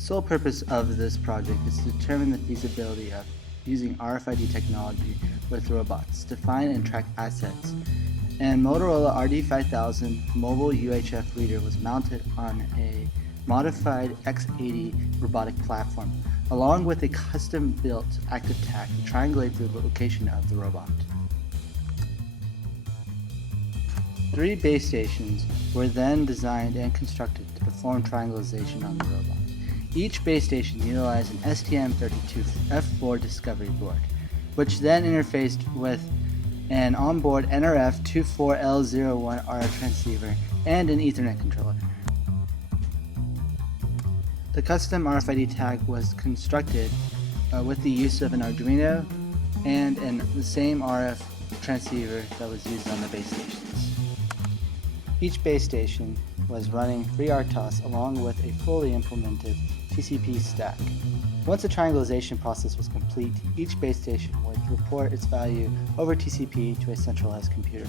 sole purpose of this project is to determine the feasibility of using RFID technology with robots to find and track assets. And Motorola RD5000 mobile UHF reader was mounted on a modified X80 robotic platform, along with a custom-built active tag to triangulate the location of the robot. 3 base stations were then designed and constructed to perform triangulation on the robot. Each base station utilized an STM32F4 discovery board, which then interfaced with an onboard NRF24L01 RF transceiver and an Ethernet controller. The custom RFID tag was constructed with the use of an Arduino and the same RF transceiver that was used on the base stations. Each base station was running FreeRTOS along with a fully implemented TCP stack. Once the triangulation process was complete, each base station would report its value over TCP to a centralized computer.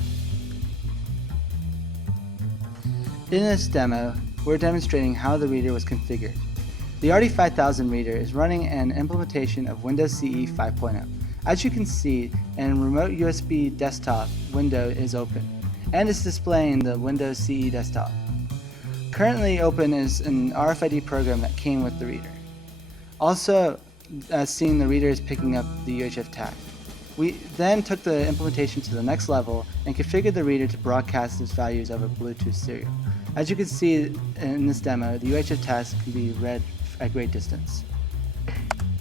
In this demo, we're demonstrating how the reader was configured. The RD5000 reader is running an implementation of Windows CE 5.0. As you can see, a remote USB desktop window is open and is displaying the Windows CE desktop. Currently open is an RFID program that came with the reader. Also, as seen, the reader is picking up the UHF tag. We then took the implementation to the next level and configured the reader to broadcast its values over Bluetooth serial. As you can see in this demo, the UHF tag can be read at great distance.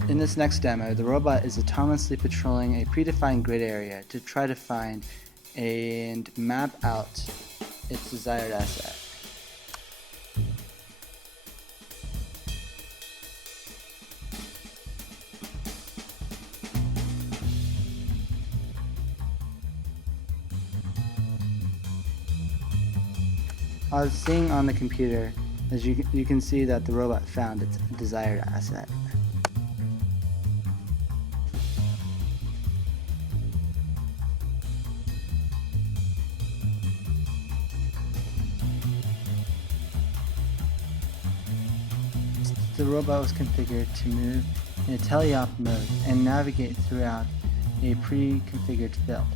In this next demo, the robot is autonomously patrolling a predefined grid area to try to find and map out its desired asset. As seen on the computer, as you can see that the robot found its desired asset. The robot was configured to move in a teleop mode and navigate throughout a pre-configured field.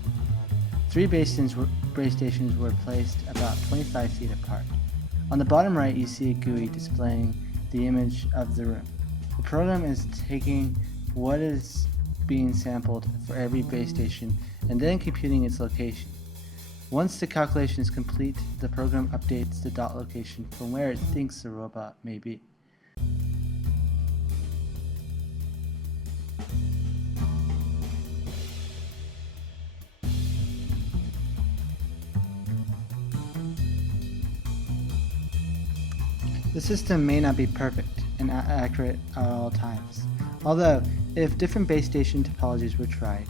3 base stations were placed about 25 feet apart. On the bottom right, you see a GUI displaying the image of the room. The program is taking what is being sampled for every base station and then computing its location. Once the calculation is complete, the program updates the dot location from where it thinks the robot may be. The system may not be perfect and accurate at all times. Although, if different base station topologies were tried,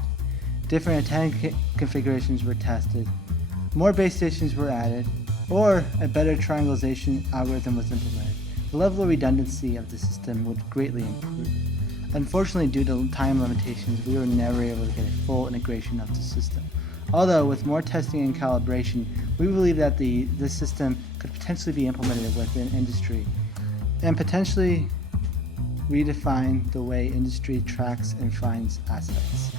different antenna configurations were tested, more base stations were added, or a better triangulation algorithm was implemented, the level of redundancy of the system would greatly improve. Unfortunately, due to time limitations, we were never able to get a full integration of the system. Although, with more testing and calibration, we believe that this system could potentially be implemented within industry and potentially redefine the way industry tracks and finds assets.